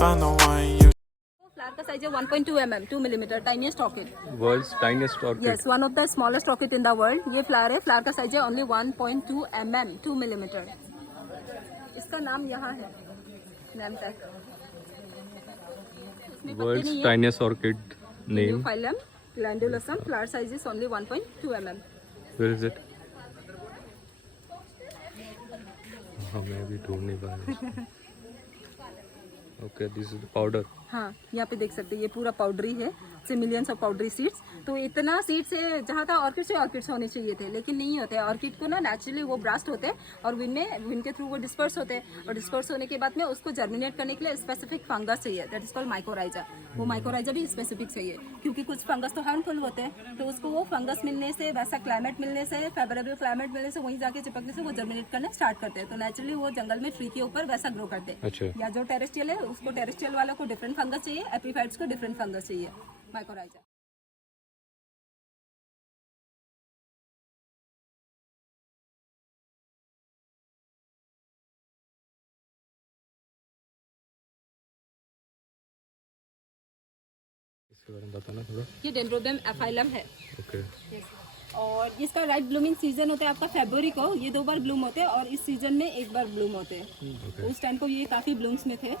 find the one you. Flower का size है 1.2 mm, 2 millimeter, tiniest orchid. World's tiniest orchid. Yes, one of the smallest orchid in the world. ये flower है, flower का size है only 1.2 mm, 2 millimeter. इसका नाम यहाँ है, name tag. World's tiniest orchid name. Phylum Glandulosum. Flower size is only 1.2 mm. Where is it? हाँ मैं भी ढूंढ नहीं पा रहा. Okay, this is the powder. हाँ, यहाँ पे देख सकते हैं ये पूरा पाउडरी है, से मिलियंस ऑफ पाउडरी सीड्स. तो इतना सीड से जहाँ था ऑर्किड से ऑर्किड्स होने चाहिए थे, लेकिन नहीं होते. ऑर्किड को ना नेचुरली वो ब्रास्ट होते हैं और विंड के थ्रू वो डिस्पर्स होते हैं, और डिस्पर्स होने के बाद में उसको जर्मिनेट करने के लिए स्पेसिफिक फंगस चाहिए, दैट इज कॉल्ड माइकोराइजा. वो माइकोराइजा भी स्पेसिफिक चाहिए, क्योंकि कुछ फंगस तो हार्मफुल होते हैं. तो उसको वो फंगस मिलने से, वैसा क्लाइमेट मिलने से, फेवरेबल क्लाइमेट मिलने से वहीं जाके चिपकने से वो जर्मिनेट करना स्टार्ट करते हैं. तो नेचुरली वो जंगल में ट्री के ऊपर वैसा ग्रो करते हैं. अच्छा. या जो टेरेस्ट्रियल है उसको टेरेस्ट्रियल वालों को डिफरेंट फंगस चाहिए, एपीफाइट्स को डिफरेंट फंगस चाहिए, माइकोराइजा. इसके बारे में बताना थोड़ा. ये डेंड्रोबियम एफाइलम है. Okay. और इसका राइट ब्लूमिंग सीजन होता है आपका फरवरी को. ये 2 बार ब्लूम होते हैं और इस सीजन में 1 बार ब्लूम होते हैं. Okay. तो उस टाइम को ये काफ़ी ब्लूम्स में थे.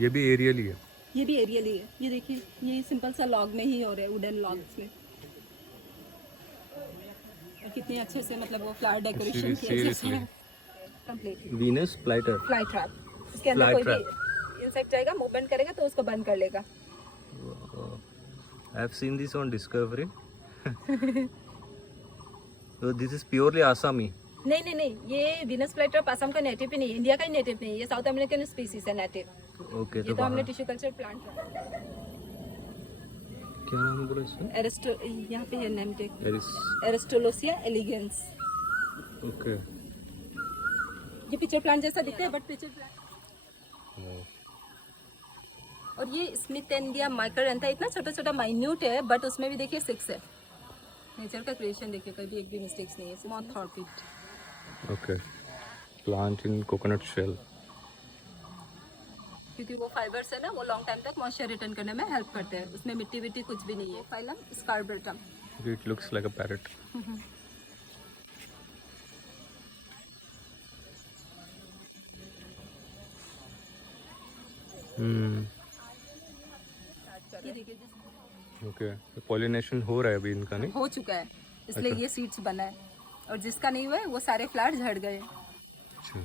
ये भी एरियल ही है. ये भी एरियली है. ये देखिए, ये सिंपल सा लॉग में ही हो रहे हैं, वुडन लॉग्स में. और कितने अच्छे से मतलब वो flower decoration Seriously. Complete. Venus flytrap. Fly trap. इसके अंदर Fly कोई भी इंसेक्ट जाएगा, मूवमेंट करेगा तो उसको बंद कर लेगा. I have seen this on Discovery. So this is purely Assami. नहीं, ये वीनस फ्लाईट्रैप असम का नेटिव ही नहीं है, इंडिया का ही नेटिव नहीं है. ये साउथ अमेरिकन स्पीसीज है नेटिव. Okay. ये तो हमने टिश्यू कल्चर प्लांट. क्या नाम बोला इसका? यहाँ पे है name tag, Eris. Aristolochia elegans. Okay. ये पिक्चर प्लांट जैसा दिखता है, बट पिक्चर प्लांट. और ये स्मिथ इंडिया माइकरैंथा इतना छोटा छोटा माइन्यूट है, बट उसमें भी देखिए 6 है. नेचर का क्रिएशन देखिए, कभी एक भी मिस्टेक्स नहीं है. स्मॉथ orchid. Okay. Plant in coconut shell. क्योंकि वो फाइबर्स है ना, वो लॉन्ग टाइम तक मॉइस्चर रिटर्न करने में हेल्प करते हैं. उसमें मिट्टी विट्टी कुछ भी नहीं है. Phylum स्कार्बेटम. It looks like a parrot. ये देखिए, Okay. तो pollination हो रहा है अभी इनका नहीं? हो चुका है, इसलिए अच्छा. ये सीड्स बना है. और जिसका नहीं हुआ है वो सारे फ्लावर झड़ गए. अच्छा.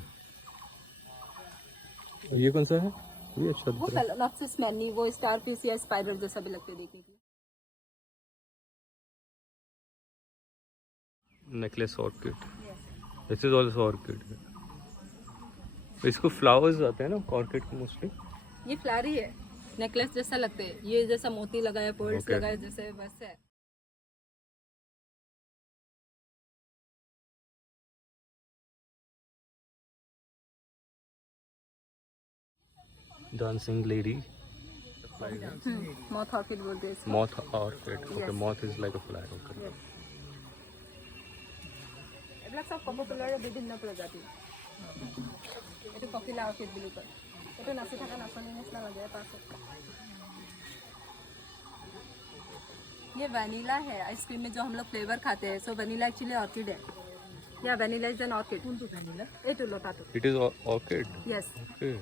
ये कौन सा है? ये अच्छा वो दिख रहा है. फेलोनॉप्सिस मैनी, वो स्टार फिश या स्पाइडर जैसा भी लगते हैं देखने के लिए. Necklace orchid. This is also orchid. इसको flowers आते हैं ना orchid को mostly. ये फ्लावर ही है, नेकलेस जैसा लगते हैं. ये जैसा मोती लगाया, पर्ल्स Okay. लगाया जैसे, वैसे है. Dancing lady. मॉथ ऑर्किड बोलते हैं इसको. Moth orchid. Okay, Yes. moth is like a fly. Okay. এবিলাক সব পপুলাৰ বিভিন্ন প্ৰজাতি. এইটো ককিলা অৰ্কিড বুলি কয়. এইটো নাচি থকা নাচনি নিচিনা লাগে পাছত. ये वनीला है आइसक्रीम में जो हम लोग फ्लेवर खाते हैं. सो वनीला एक्चुअली ऑर्किड है. या वनीला इज एन ऑर्किड. ये तो लोटातो. It is orchid. Yes. Okay.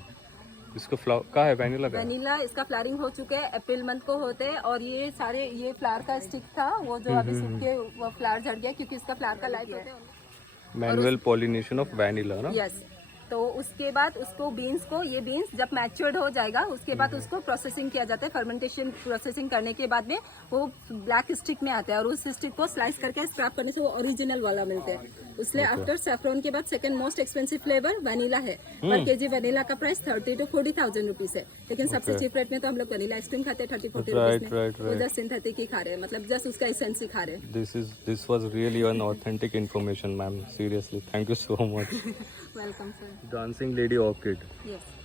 इसको फ्लावर कहाँ है? वैनिला का है? वनीला इसका फ्लावरिंग हो चुके हैं, अप्रैल मंथ को होते हैं. और ये सारे ये फ्लावर का स्टिक था, वो जो अभी सूख के वो फ्लावर झड़ गया, क्योंकि इसका फ्लावर का लाइफ होता है. मैनुअल पॉलिनेशन ऑफ वैनिला ना? यस. तो उसके बाद उसको बीन्स को, ये बीन्स जब मैच्योर्ड हो जाएगा उसके बाद उसको प्रोसेसिंग किया जाता है. फर्मेंटेशन प्रोसेसिंग करने के बाद में वो ब्लैक स्टिक में आता है, और उस स्टिक को स्लाइस करके स्क्रैप करने से वो ओरिजिनल वाला मिलते हैं. इसलिए आफ्टर सैफरॉन के बाद second most expensive flavour vanilla है. पर केजी वनीला का प्राइस 30,000 to 40,000 रुपीज है. लेकिन सबसे चीप रेट में तो हम लोग वनीला आइसक्रीम खाते हैं 30-40 रुपीज में. वो जस्ट सिंथेटिक ही खा रहे हैं, मतलब जस्ट उसका एसेंस ही खा रहे हैं. This was really an authentic information, ma'am. Seriously, thank you so much. Welcome sir. Dancing lady orchid. Yes.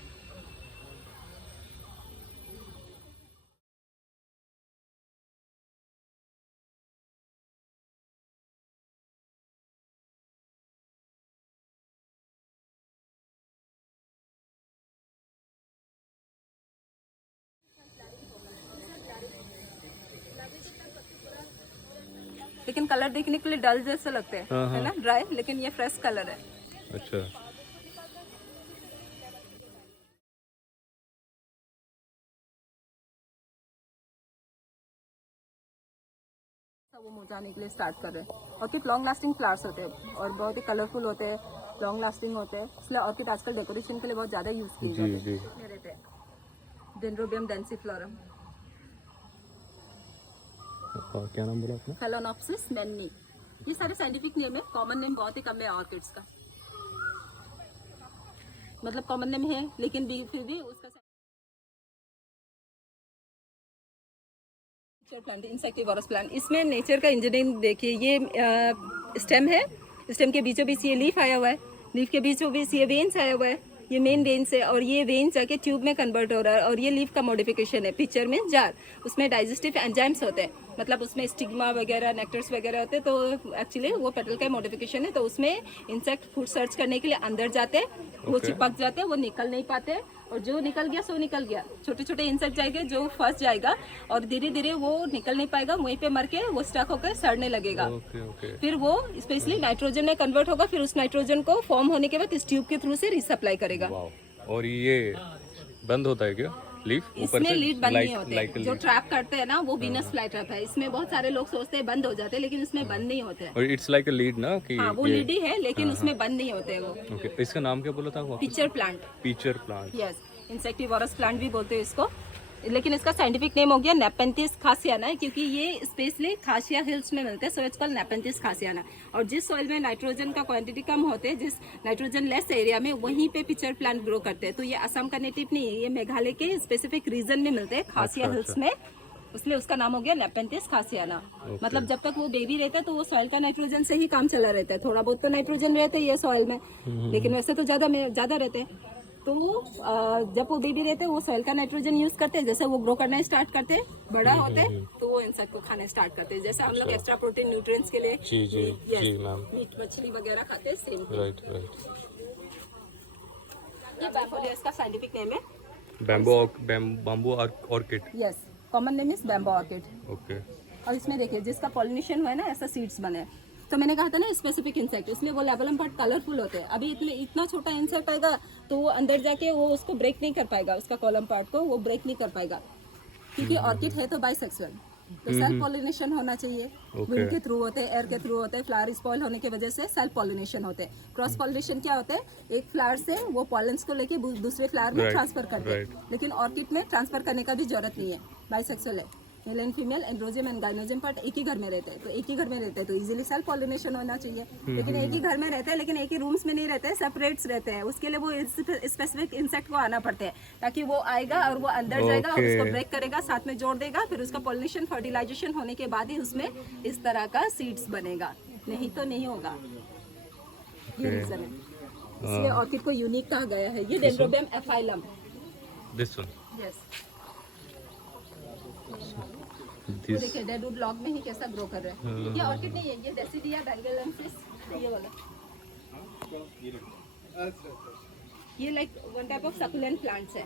लेकिन कलर देखने के लिए डल जैसे लगते हैं, हाँ, है ना, ड्राई, लेकिन ये फ्रेश कलर है। अच्छा, वो मुरझाने के लिए स्टार्ट कर रहे हैं। ऑर्किड लॉन्ग लास्टिंग फ्लावर्स होते हैं और बहुत ही कलरफुल होते हैं, लॉन्ग लास्टिंग होते हैं, इसलिए ऑर्किड आजकल डेकोरेशन के लिए बहुत ज़्यादा यूज़ किए जी जाते जी। हैं। रहते हैं डेंड्रोबियम डेंसिफ्लोरम, और क्या नाम बोला आपने? फेलोनोप्सिस मैनी, ये सारे साइंटिफिक नेम है, कॉमन नेम बहुत ही कम है ऑर्किड्स का। मतलब कॉमन नेम है लेकिन भी फिर भी उसका प्लांट, इंसेक्टिवोरस प्लांट। इसमें नेचर का इंजीनियरिंग देखिए, ये स्टेम है, स्टेम के बीचों बीच ये लीफ आया हुआ है, लीफ के बीचों बीच ये वेन्स आया हुआ है, ये मेन वेन्स है और ये वेन्स जाके ट्यूब में कन्वर्ट हो रहा है और ये लीफ का मॉडिफिकेशन है। पिक्चर में जार, उसमें डाइजेस्टिव एंजाइम्स होते हैं, मतलब उसमें स्टिग्मा वगैरह नेक्टर्स वगैरह होते हैं, तो एक्चुअली वो पेटल का मॉडिफिकेशन है। तो उसमें इंसेक्ट फूड सर्च करने के लिए अंदर जाते हैं, वो चिपक जाते हैं, वो निकल नहीं पाते, और जो निकल गया सो निकल गया। छोटे छोटे इंसेक्ट जाएंगे, जो फंस जाएगा और धीरे धीरे वो निकल नहीं पाएगा, वहीं पे मर के वो स्टक होकर सड़ने लगेगा। फिर वो स्पेशली नाइट्रोजन में कन्वर्ट होगा, फिर उस नाइट्रोजन को फॉर्म होने के बाद इस ट्यूब के थ्रू से रिसप्लाई करेगा। और ये बंद होता है क्या लीफ ऊपर इसमें से? लीड बंद नहीं होते, like जो ट्रैप करते हैं ना वो वीनस फ्लाई ट्रैप है। इसमें बहुत सारे लोग सोचते हैं बंद हो जाते हैं, लेकिन उसमें बंद नहीं होते हैं। और इट्स लाइक अ लीड ना कि हाँ, वो लीड ही है, लेकिन उसमें बंद नहीं होते हैं वो। ओके, इसका नाम क्या बोला था वो? Pitcher plant, pitcher plant. Yes, insectivorous plant भी बोलते हैं इसको, लेकिन इसका साइंटिफिक नेम हो गया नेपेंथिस खासियाना है, क्योंकि ये स्पेशली खासिया हिल्स में मिलते हैं, so it's called Nepenthes khasiana. और जिस सॉइल में नाइट्रोजन का क्वांटिटी कम होते हैं, जिस नाइट्रोजन लेस एरिया में, वहीं पे पिक्चर प्लांट ग्रो करते हैं। तो ये असम का नेटिव नहीं है, ये मेघालय के स्पेसिफिक रीजन में मिलते हैं, खासिया हिल्स में, इसलिए उसका नाम हो गया नेपेंथिस खासियाना। मतलब जब तक वो बेबी रहता है तो वो सॉइल का नाइट्रोजन से ही काम चला रहता है, थोड़ा बहुत तो नाइट्रोजन रहता है ये सॉइल में, लेकिन वैसे तो ज्यादा रहते हैं। तो जब वो बेबी रहते हैं वो सॉइल का नाइट्रोजन यूज करते हैं, जैसे वो ग्रो करना स्टार्ट करते हैं, बड़ा होते हैं, तो वो इंसेक्ट को खाना स्टार्ट करते हैं। जैसे हम लोग एक्स्ट्रा प्रोटीन न्यूट्रिएंट्स के लिए जी मैम, मीट मछली वगैरह खाते हैं, सेम। राइट। ये बैम्बोलियस का साइंटिफिक नेम है, bamboo orchid. Yes, common name is bamboo orchid. Okay, और इसमें देखिए जिसका पॉलिनेशन हुआ है ना, ऐसा सीड्स बने। तो मैंने कहा था ना स्पेसिफिक इंसेक्ट, इसमें वो लेबलम पार्ट कलरफुल होते हैं। अभी इतना छोटा इंसेक्ट आएगा तो वो अंदर जाके वो उसको ब्रेक नहीं कर पाएगा, उसका कॉलम पार्ट को वो ब्रेक नहीं कर पाएगा, क्योंकि ऑर्किड है तो बाइसेक्सुअल, तो सेल्फ पॉलिनेशन होना चाहिए। विंड के थ्रू होते हैं, एयर के थ्रू होते हैं, फ्लावर स्पॉइल होने की वजह से सेल्फ पॉलिनेशन होते हैं। क्रॉस पॉलिनेशन क्या होता है, एक फ्लावर से वो पॉलेंस को लेके दूसरे फ्लावर में ट्रांसफर करते हैं, लेकिन ऑर्किड में ट्रांसफर करने का भी जरूरत नहीं है, बाइसेक्सुअल है। Male and female, androecium and gynoecium part एक ही घर में रहते हैं, तो एक ही घर में रहते हैं तो इजीली सेल्फ पॉलिनेशन होना चाहिए। लेकिन एक ही घर में रहते हैं, लेकिन एक ही रूम्स में नहीं रहते हैं, सेपरेट्स रहते हैं। उसके लिए वो स्पेसिफिक इंसेक्ट को आना पड़ता है, ताकि वो आएगा और वो अंदर जाएगा और उसको ब्रेक करेगा, साथ में जोड़ देगा, फिर उसका पॉलिनेशन फर्टिलाइजेशन होने के बाद ही उसमें इस तरह का सीड्स बनेगा, नहीं तो नहीं होगा। ये रीजन है, इसलिए ऑर्किड को यूनिक कहा गया है। ये डेंड्रोबियम एफाइलम, दिस वन, यस, देखिए डेडवुड लॉग में ही कैसा ग्रो कर रहा है। ये ऑर्किड नहीं है, ये डेसिडिया बेंगेलेंसिस, ये वाला, ये like one type of succulent plants है।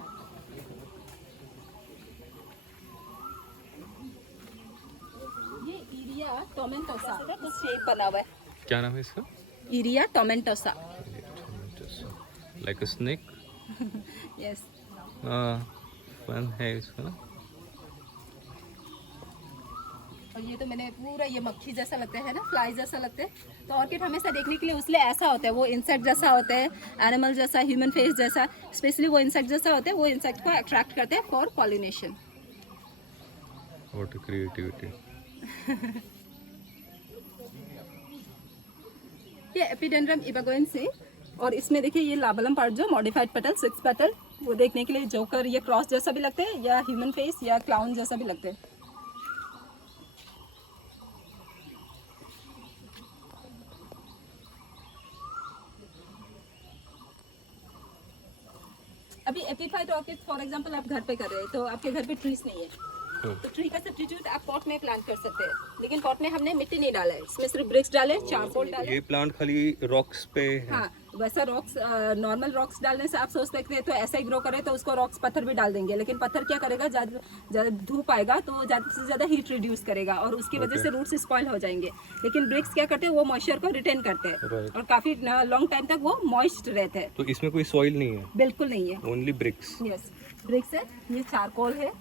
ये इरिया टोमेंटोसा तो शेप बना हुआ है। क्या नाम है इसका? Eria tomentosa, like a snake. Yes, fun है इसका। और ये तो मैंने पूरा, ये मक्खी जैसा लगता है ना, फ्लाई जैसा लगता है। तो ऑर्किड हमेशा देखने के लिए उसलिए ऐसा होता है, वो इंसेक्ट जैसा होता है, एनिमल जैसा, ह्यूमन फेस जैसा, स्पेशली वो इंसेक्ट जैसा होता है, वो इंसेक्ट को अट्रैक्ट करते हैं फॉर पॉलिनेशन। What creativity. ये एपिडेंड्रम इबागोइनसी, और इसमें देखिए ये लाबलम पार्ट जो मॉडिफाइड पेटल, 6 पेटल, वो देखने के लिए जोकर, ये क्रॉस जैसा भी लगते हैं, या ह्यूमन फेस या क्लाउन जैसा भी लगते हैं। अभी एपीफाइट ऑर्किड फॉर एग्जांपल आप घर पे कर रहे हैं, तो आपके घर पे ट्रीज नहीं है, तो ट्री का सब्स्टिट्यूट आप पॉट में प्लांट कर सकते हैं, लेकिन पॉट में हमने मिट्टी नहीं डाला है, इसमें सिर्फ ब्रिक्स डाले, चारकोल डाले। ये प्लांट खाली रॉक्स पे है। हाँ, वैसा रॉक्स नॉर्मल रॉक्स डालने से आप सोच सकते हैं तो ऐसा ही ग्रो करे तो उसको रॉक्स पत्थर भी डाल देंगे, लेकिन पत्थर क्या करेगा, ज़्यादा धूप आएगा तो ज़्यादा से ज़्यादा हीट रिड्यूस करेगा और उसकी वजह से रूट्स स्पॉइल हो जाएंगे। लेकिन ब्रिक्स क्या करते हैं, वो मॉइस्चर को रिटेन करते हैं और काफ़ी लॉन्ग टाइम तक वो मॉइस्ट रहते हैं। तो इसमें कोई सॉइल नहीं है? बिल्कुल नहीं है, ओनली ब्रिक्स। यस ब्रिक्स है, ये चारकोल है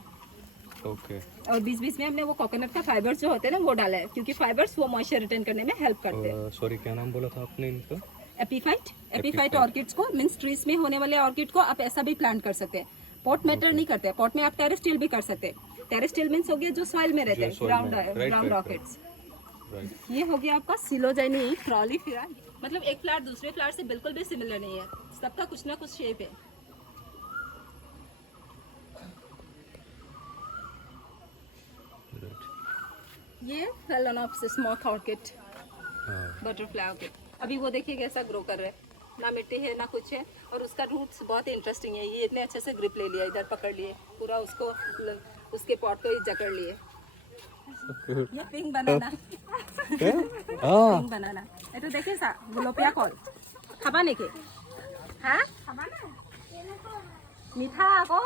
ओके। और बीच बीच में हमने वो कोकोनट का फाइबर्स जो होते हैं ना वो डाला है, क्योंकि फाइबर्स वो मॉइस्चर रिटेन करने में हेल्प करते हैं। सॉरी क्या नाम बोला था आपने इनका? एपीफाइट ऑर्किड्स को, मीन्स ट्रीज में होने वाले ऑर्किड को आप ऐसा भी प्लांट कर सकते हैं। पॉट मैटर नहीं करते, पॉट में आप टेरेस्टिल भी कर सकते हैं। टेरेस्टिल मीन्स हो गया जो सॉइल में रहते हैं, ग्राउंड ऑर्किड्स। ये हो गया आपका सिलोजाइनी प्रॉलीफेरा, मतलब एक फ्लावर दूसरे फ्लावर से बिल्कुल भी सिमिलर नहीं है, सबका कुछ ना कुछ शेप है। ये फेलेनोप्सिस स्मॉक ऑर्किड, बटरफ्लाई ऑर्किड। अभी वो देखिए कैसा ग्रो कर रहा है, ना मिट्टी है ना कुछ है, और उसका रूट्स बहुत इंटरेस्टिंग है। ये इतने अच्छे से ग्रिप ले लिया, इधर पकड़ लिए पूरा, उसको उसके पॉट को ही जकड़ लिए। ये पिंक बनाना पिंक बनाना ये तो देखिए सा गुलोपिया कॉल खाबाने के, हाँ मीठा को।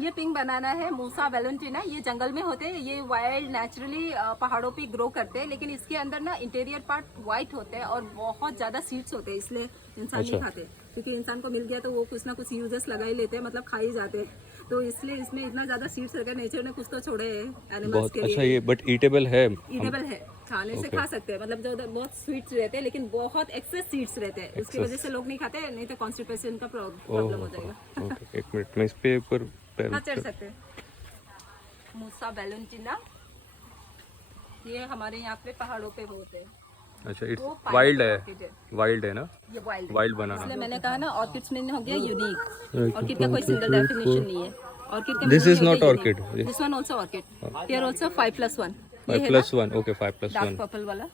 ये पिंक बनाना है, मूसा वैलेंटिना। ये जंगल में होते हैं, ये वाइल्ड नेचुरली पहाड़ों पे ग्रो करते हैं, लेकिन इसके अंदर ना इंटीरियर पार्ट वाइट होते हैं और बहुत ज़्यादा सीड्स होते हैं, इसलिए इंसान नहीं खाते, क्योंकि इंसान को मिल गया तो वो कुछ ना कुछ यूजेस लगा ही लेते हैं, मतलब खा ही जाते हैं। तो इसलिए इसमें इतना ज़्यादा सीड्स रखे, नेचर ने कुछ तो छोड़े हैं एनिमल्स के लिए। अच्छा, ये बट ईटेबल है? ईटेबल है, खाने से खा सकते हैं, मतलब जो बहुत स्वीट्स रहते हैं लेकिन बहुत एक्सेस सीड्स रहते हैं, उसकी वजह से लोग नहीं खाते, नहीं तो कॉन्स्टिपेशन का प्रॉब्लम हो जाएगा। एक मिनट में इस पे ऊपर हाँ चढ़ सकते हैं। मूसा वैलेंटिना, ये हमारे यहाँ पे पहाड़ों पे होते हैं। अच्छा, इट्स वाइल्ड है, वाइल्ड है ना? ये वाइल्ड बनाना। इसलिए मैंने कहा ना ऑर्किड्स में हो गया यूनिक। ऑर्किड का कोई सिंगल डेफिनेशन नहीं है। ऑर्किड का this is not orchid, this one also orchid, here also 5+1। 5+1, okay 5+1। Dark purple वाला।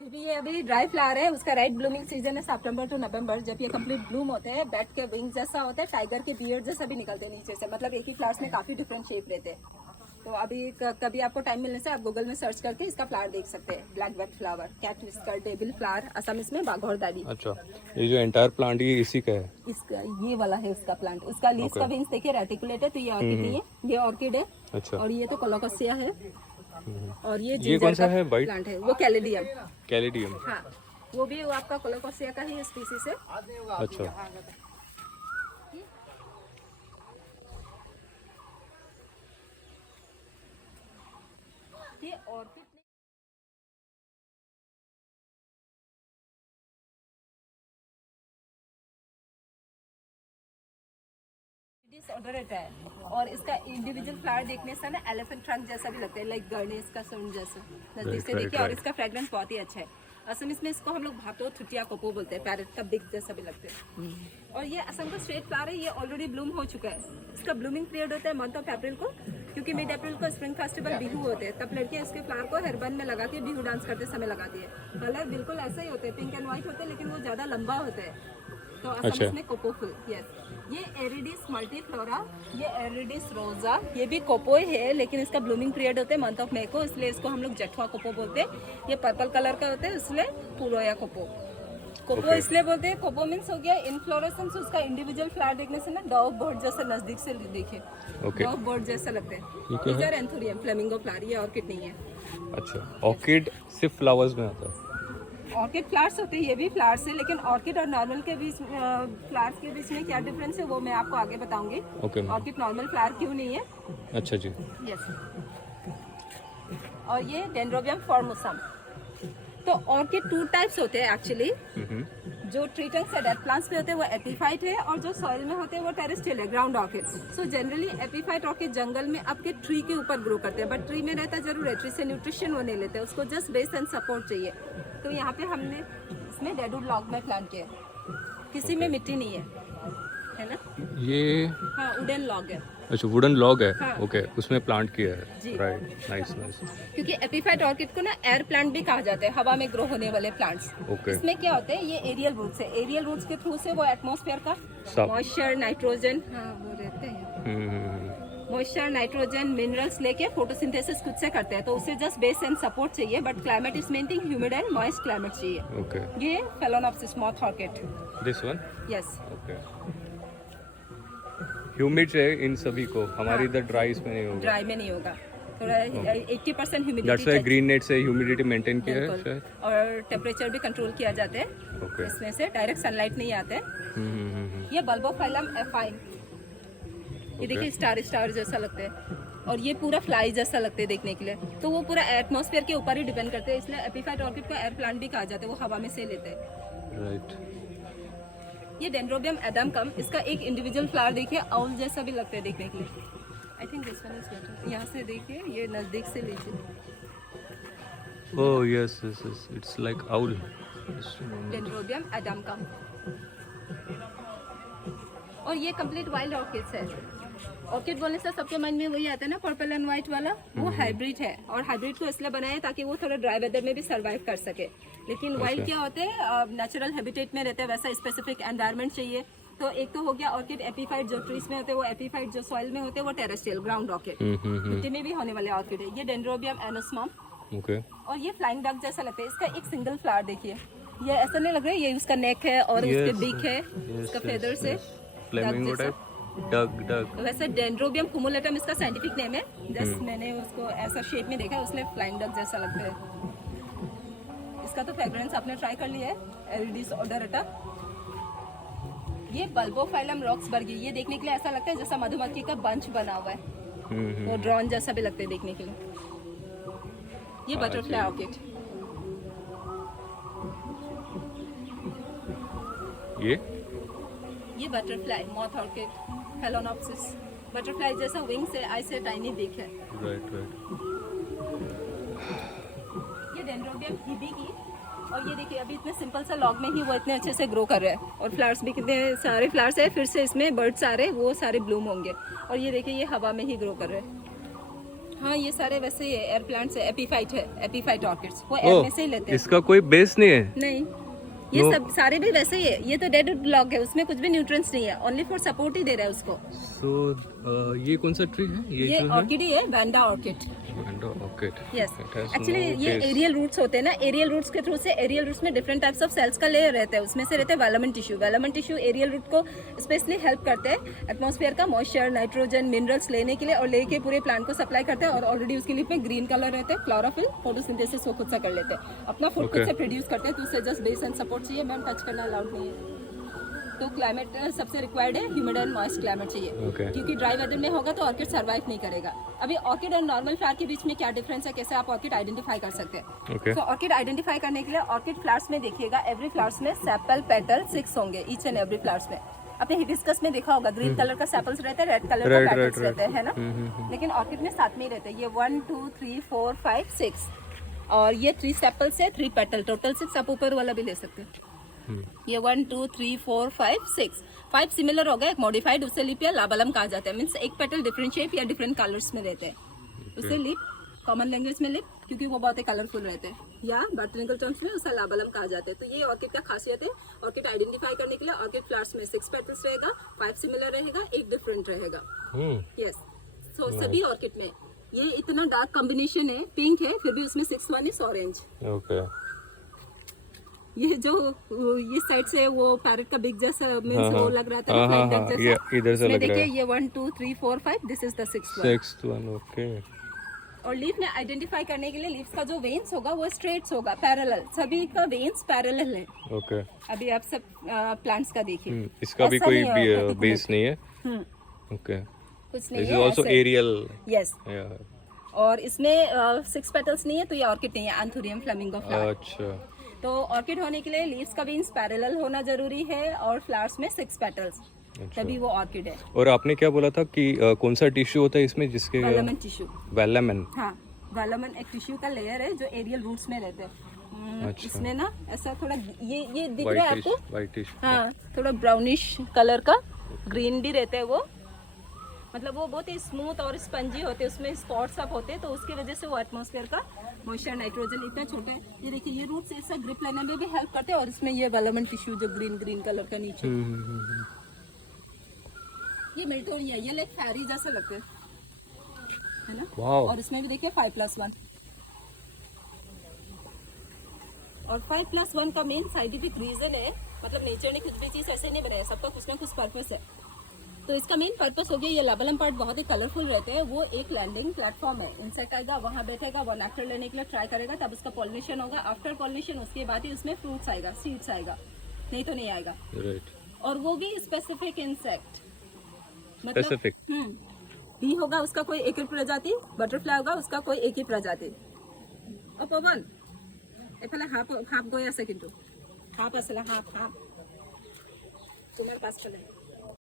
फिर भी ये अभी ड्राई फ्लावर है, उसका राइट ब्लूमिंग सीजन है सितंबर टू नवंबर, जब ये कंप्लीट ब्लूम होते हैं। बैट के विंग जैसा होता है, टाइगर के बियर्ड जैसा भी निकलते हैं नीचे से, मतलब एक ही फ्लावर्स में काफी डिफरेंट शेप रहते हैं। तो अभी कभी आपको टाइम मिलने से आप गूगल में सर्च करके इसका फ्लावर देख सकते हैं। Black bat flower, cat whisker, devil flower, Assam इसमें बाघोरदारी। अच्छा, ये जो एंटायर प्लांट ये इसी का है? इसका ये वाला है उसका प्लांट। उसका लीव्स का विंग्स देखिए रेटिकुलेटेड, तो ये ऑर्किड नहीं है, ये ऑर्किड है। अच्छा। और ये तो कोलोकासिया है, और ये कौन सा है वाइट प्लांट है, वो कैलेडियम। कैलेडियम, हाँ वो भी आपका कोलोकासिया का ही स्पीसीज है। अच्छा। ये ऑर्किड डिसऑर्डर रहता है, और इसका इंडिविजुअल फ्लावर देखने से ना एलिफेंट ट्रंक जैसा भी लगता है, लाइक गणेश का सूंड जैसा नजदीक से देखिए। और इसका फ्रेग्रेंस बहुत ही अच्छा है। असम इसमें इसको हम लोग भातो थुटिया कोपो बोलते हैं, पैरेट का बिग जैसा भी लगते हैं। और ये असम का स्ट्रेट फ्लावर है, ये ऑलरेडी ब्लूम हो चुका है। इसका ब्लूमिंग पीरियड होता है मंथ ऑफ अप्रैल को, क्योंकि मिड अप्रैल को स्प्रिंग फेस्टिवल बिहू होते हैं, तब लड़कियां इसके फ्लावर को हेयरबैंड में लगा के बिहू डांस करते समय लगाती है। कलर बिल्कुल ऐसा ही होते हैं, पिंक एंड व्हाइट होते हैं, लेकिन वो ज़्यादा लंबा होता है। तो असम इसमें कोपो फुल, यस। ये एरिडिस मल्टीफ्लोरा, ये एरिडिस रोजा, ये भी कोपो है, लेकिन इसका ब्लूमिंग पीरियड होता है मंथ ऑफ मई को, इसलिए इसको हम लोग जठुआ कोपो बोलते हैं। ये पर्पल कलर का होता है, इसलिए पुरोया कोपो। कोपो इसलिए बोलते हैं, कोपो मीन्स हो गया इनफ्लोरेसेंस। उसका इंडिविजुअल फ्लावर देखने से ना डॉग बर्ड जैसे नजदीक से देखे, डॉग बर्ड जैसा लगता है। इधर एंथोरियम फ्लेमिंगो फ्लावर, ये ऑर्किड नहीं है। अच्छा, ऑर्किड सिर्फ फ्लावर्स में आता है? ऑर्किड फ्लावर्स होते हैं, ये भी फ्लावर्स है, लेकिन ऑर्किड और नॉर्मल के बीच फ्लावर्स के बीच में क्या डिफरेंस है वो मैं आपको आगे बताऊंगी। ऑर्किड नॉर्मल फ्लावर क्यों नहीं है। अच्छा जी, यस। और ये डेंड्रोबियम फॉर्मोसम। तो ऑर्किड 2 टाइप्स होते हैं एक्चुअली। जो ट्री ट्रंक से डेड प्लांट्स पे होते हैं वो एपीफाइट है, और जो सॉइल में होते हैं वो टेरेस्ट्रियल है, ground orchid. So generally epiphyte orchid जंगल में आपके ट्री के ऊपर ग्रो करते हैं, बट ट्री में रहता जरूर है, ट्री से न्यूट्रिशन वो नहीं लेते, उसको जस्ट बेस एंड सपोर्ट चाहिए। तो यहाँ पे हमने इसमें डेडवुड लॉग में प्लांट किया, किसी में मिट्टी नहीं है। है ना। ये हाँ वुडन लॉग है अच्छा वुडन लॉग है। हाँ। ओके उसमें प्लांट किया जी। है। Right nice nice. क्योंकि एपीफाइट ऑर्किड को ना एयर प्लांट भी कहा जाता है, हवा में ग्रो होने वाले प्लांट्स। ओके। इसमें क्या होता है, ये एरियल रूट्स है, एरियल रूट्स के थ्रू से वो एटमॉस्फेयर का सब। मॉइस्चर नाइट्रोजन, हाँ वो रहते हैं, मॉइस्चर नाइट्रोजन मिनरल्स लेके फोटोसिंथेसिस खुद से करते हैं, तो उसे जस्ट बेस एंड सपोर्ट चाहिए, but climate is main thing, humid and moist climate चाहिए। ओके ये phalaenopsis moth orchid. This one. Yes okay humid है इन सभी को, हमारी इधर ड्राई इसमें नहीं होगा। ड्राई में नहीं होगा, थोड़ा 80% that's humidity why green net से ह्यूमिडिटी मेंटेन किया है बिल्कुल, शायद। और टेम्परेचर भी कंट्रोल किया जाता है। ओके। इसमें से डायरेक्ट सनलाइट नहीं आते। ये बल्बोफाइलम एफाइन, ये देखिए स्टार स्टार जैसा लगता है, और ये पूरा फ्लाई जैसा लगता है देखने के लिए, तो वो पूरा एटमॉस्फेयर के ऊपर ही डिपेंड करते हैं, इसलिए एपीफाइट ऑर्किड को एयर प्लांट भी कहा जाता है, वो हवा में से लेते हैं। राइट। ये डेंड्रोबियम एडमकम, इसका एक इंडिविजुअल फ्लावर देखिए आउल जैसा भी लगता है देखने के लिए। I think this one is better, यहाँ से देखिए, ये नज़दीक से लीजिए। Oh yes yes yes it's like owl. Dendrobium aduncum, और ये कंप्लीट वाइल्ड ऑर्किड्स है। ऑर्किड बोलने से सबके मन में वही आता है ना, पर्पल एंड व्हाइट वाला, वो हाइब्रिड है, और हाइब्रिड को इसलिए बनाया है ताकि वो थोड़ा ड्राई वेदर में भी सर्वाइव कर सके। लेकिन वाइल्ड क्या होते हैं, नेचुरल हैबिटेट में रहते हैं, वैसा स्पेसिफिक एनवायरनमेंट चाहिए। तो एक तो हो गया ऑर्किड एपीफाइट, जो ट्रीज में होते हैं वो एपीफाइट, जो सॉइल में होते हैं वो टेरेस्ट्रियल ग्राउंड ऑर्किड, मिट्टी में भी होने वाले ऑर्किड है। ये डेंड्रोबियम एनोस्मम, ओके। और ये फ्लाइंग डक जैसा लगता है, इसका एक सिंगल फ्लावर देखिए, ये ऐसा नहीं लग रहा है, ये उसका नेक है और उसके बीक है, उसका फेदर से फ्लेमिंगो टाइप डक डक। वैसे डेंड्रोबियम कुमुलेटम इसका साइंटिफिक नेम है, जस्ट मैंने उसको ऐसा शेप में देखा, उसमें फ्लाइंग डक जैसा लगता है। इसका तो फ्रेग्रेंस आपने ट्राई कर लिया है, एरिडिस ओडोरटा। ये बल्बोफाइलम रॉक्सबर्गी, ये देखने के लिए ऐसा लगता है जैसा मधुमक्खी का बंच बना हुआ है, वो ड्रॉन जैसा भी लगता है देखने के लिए। ये बटरफ्लाई ऑर्किड, ये बटरफ्लाई मॉथ ऑर्किड, फेलोनोप्सिस। बटरफ्लाई जैसा विंग्स है, आई से टाइनी बिक है। Right right. ये डेंड्रोबियम हिबिकी, और ये देखिए अभी इतने सिंपल सा लॉग में ही वो इतने अच्छे से ग्रो कर रहा है, और फ्लावर्स भी कितने सारे फ्लावर्स है, फिर से इसमें बर्ड्स आ रहे, वो सारे ब्लूम होंगे, और ये देखिए ये हवा में ही ग्रो कर रहे हैं। हाँ ये सारे वैसे ही एयर प्लांट्स है, एपीफाइट है, एपीफाइट ऑर्किड्स, वो एयर में से ही लेते हैं। इसका कोई बेस नहीं है? नहीं, ये सब सारे भी वैसे ही है, ये तो डेड लॉग है, उसमें कुछ भी न्यूट्रिएंट्स नहीं है, ओनली फॉर सपोर्ट ही दे रहा है उसको। सो ये कौन सा ट्री है? ये ऑर्किड ही है, Wanda orchid. Wanda orchid. Yes, actually ये एरियल रूट्स होते हैं ना, एरियल रूट्स के थ्रू से, एरियल रूट्स में डिफरेंट टाइप्स ऑफ सेल्स का लेयर रहता है, उसमें से रहते हैं वेलमन टिश्यू। वेलमन टिश्यू एरियल रूट को स्पेशली हेल्प करते हैं एटमॉस्फेयर का मॉइस्चर, नाइट्रोजन, मिनरल्स लेने के लिए, और लेके पूरे प्लांट को सप्लाई करते हैं, और ऑलरेडी उसके लीफ में ग्रीन कलर रहता है, क्लोरोफिल, फोटोसिंथेसिस वो खुद से कर लेते हैं, अपना फूड खुद से प्रोड्यूस करते हैं, तो उससे जस्ट बेस एंड सपोर्ट चाहिए, मैम टच करना अलाउड नहीं है। तो क्लाइमेट सबसे रिक्वायर्ड है, ह्यूमिड एंड मॉइस्ट क्लाइमेट चाहिए, क्योंकि ड्राई वेदर में होगा तो ऑर्किड सर्वाइव नहीं करेगा। अभी ऑर्किड और नॉर्मल फ्लावर के बीच में क्या डिफरेंस है, कैसे आप ऑर्किड आइडेंटिफाई कर सकते हैं? तो ऑर्किड आइडेंटिफाई करने के लिए ऑर्किड फ्लावर्स में देखिएगा, एवरी फ्लावर्स में सेपल पेटल 6 होंगे, ईच एंड एवरी फ्लावर्स में। आपने हिबिस्कस में देखा होगा, ग्रीन कलर का सेपल्स रहते हैं, रेड कलर का पेटल्स रहते हैं, है ना। लेकिन ऑर्किड में 7 में ही रहते हैं, ये 1 2 3 4 5 6, और ये 3 सेपल्स है, 3 पेटल, टोटल 6। आप ऊपर वाला भी ले सकते हैं, ये 1 2 3 4 5 6, 5 सिमिलर होगा, एक मॉडिफाइड, उससे लिप या लाबलम कहा जाता है, मीन्स एक पेटल डिफरेंट शेप या डिफरेंट कलर्स में रहते हैं, उससे लिप, कॉमन लैंग्वेज में लिप, क्योंकि वो बहुत ही कलरफुल रहते हैं, या बॉटनिकल टर्म्स में उसे लाबलम कहा जाता है। तो ये ऑर्किड का खासियत है। ऑर्किड आइडेंटिफाई करने के लिए ऑर्किड फ्लावर्स में 6 पेटल्स रहेगा, 5 सिमिलर रहेगा, एक डिफरेंट रहेगा। यस, सो सभी ऑर्किड में ये इतना डार्क कॉम्बिनेशन है, पिंक है, फिर भी उसमें 6 1 इज ऑरेंज। ओके। ये जो ये साइड से वो पैरेट का बिग जैसा मींस वो लग रहा था ना, फ्लाइंग डक जैसा, इधर से लग रहा है। देखिए ये 1 2 3 4 5, this is the 6th one. Okay. और लीफ ने आइडेंटिफाई करने के लिए लीव्स का जो वेन्स होगा वो स्ट्रेट्स होगा, पैरेलल, सभी का वेन्स पैरेलल है। ओके। अभी आप सब प्लांट्स का देखिए, इसका भी कोई बेस नहीं है। ओके, कुछ नहीं है। This is also aerial. Yes, और इसमें 6 पेटल्स नहीं है, तो ये ऑर्किड नहीं है, एंथोरियम फ्लेमिंगो फ्लावर। अच्छा, तो ऑर्किड होने के लिए लीव्स का वेन्स पैरेलल होना जरूरी है, और फ्लावर्स में 6 पेटल्स, तभी वो ऑर्किड है। और आपने क्या बोला था कि कौन सा टिश्यू होता है इसमें, जिसके वेलमन टिश्यू। वेलमन। हाँ, वेलमन एक टिश्यू का लेयर है जो एरियल रूट्स में रहते हैं। अच्छा। इसमें ना ऐसा थोड़ा ये दिख रहा है आपको, व्हाइटिश। हाँ, थोड़ा ब्राउनिश कलर का ग्रीन भी रहते हैं वो, मतलब वो बहुत ही स्मूथ और स्पंजी होते हैं, उसमें स्पॉट्स सब होते हैं, तो उसकी वजह से वो एटमॉस्फेयर का मॉइस्चर नाइट्रोजन इतना छोटे हैं। ये देखिए ये रूट से इसका ग्रिप लेने में भी हेल्प करते हैं, और इसमें ये वेलमेंट टिश्यू जो ग्रीन ग्रीन कलर का नीचे ये मिल्टोनिया, ये लाइक फैरी जैसे लगते हैं, है ना। वाओ। और इसमें भी देखिए 5+1, और 5+1 का मेन साइंटिफिक रीजन है, मतलब नेचर ने कुछ भी चीज ऐसे नहीं बनाया, सबका कुछ ना कुछ पर्पस है। तो इसका मेन पर्पस हो गया, ये लाबेलम पार्ट बहुत ही कलरफुल रहते हैं, वो एक लैंडिंग प्लेटफॉर्म है। इंसेक्ट आएगा, वहाँ बैठेगा, वो नेक्टर लेने के लिए ट्राई करेगा, तब उसका पॉलिनेशन होगा। आफ्टर पॉलिनेशन उसके बाद ही उसमें फ्रूट्स आएगा, सीड्स आएगा, नहीं तो नहीं आएगा। राइट। और वो भी स्पेसिफिक इंसेक्ट, स्पेसिफिक। बी होगा उसका कोई एक ही प्रजाति, बटरफ्लाई होगा उसका कोई एक ही प्रजाति। और पवन एफाले हाफ गई আছে, কিন্তু हाफ आसला हाफ तुम्हारे पास चले